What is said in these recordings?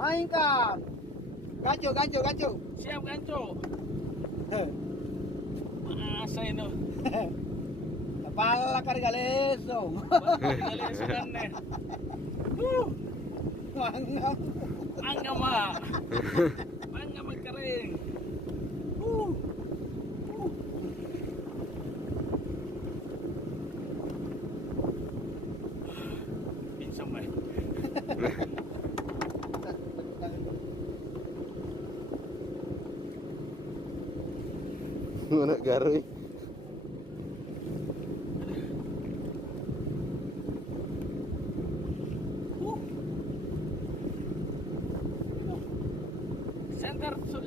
Mainkan. Gancu. Siap gancu. Masa ini? Kepala kari galesong. Galesong kan nih. Mangga mak. Mangga mak kering. Pinsam nih. Mana garui?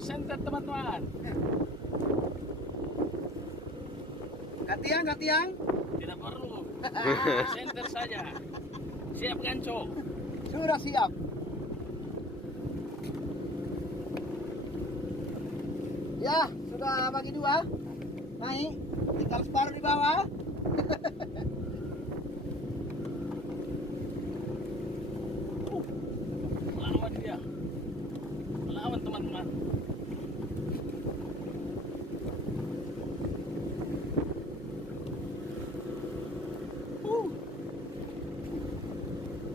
Center teman-teman. Gantian. Tidak perlu. Center saja. Siap gancu. Sudah siap. Ya, sudah bagi dua. Naik, tinggal separuh di bawah. Melawan dia. Melawan teman-teman.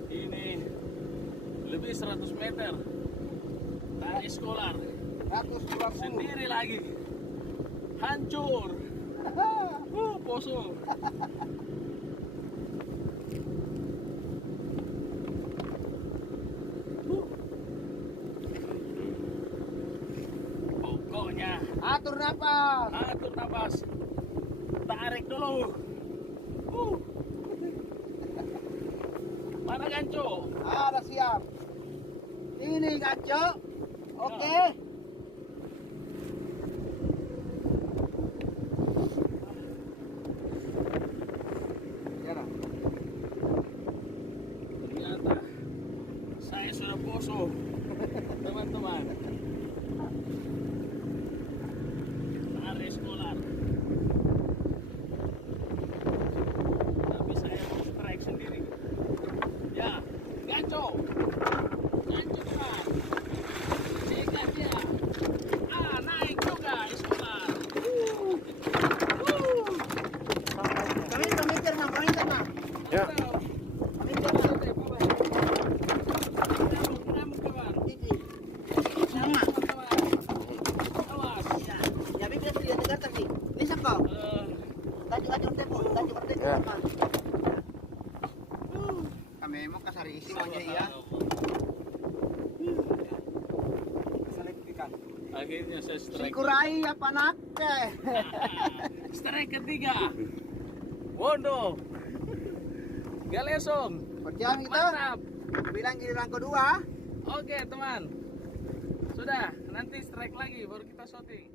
Ini lebih 100 meter. Dari escolar. 120. Sendiri lagi. Hancur. Poso. Pokoknya Atur napas. Tarik dulu. Mana gancu? Ada siap. Ini gancu. Oke. Ternyata saya sudah poso, teman-teman. Tarik escolar. Tapi saya mau strike sendiri. Ya, gancu. Gancu kan. Cekat dia. Naik juga escolar. Kami termang. Ya. Ya. Kami mau kasari isi maunya ya. Akhirnya saya strike. Sikurai apa nak? Strike ketiga. Wondo. Galesong. Perjalanan kita. Mantap. Bilang giliran kedua. Oke, teman. Sudah, nanti strike lagi baru kita shooting.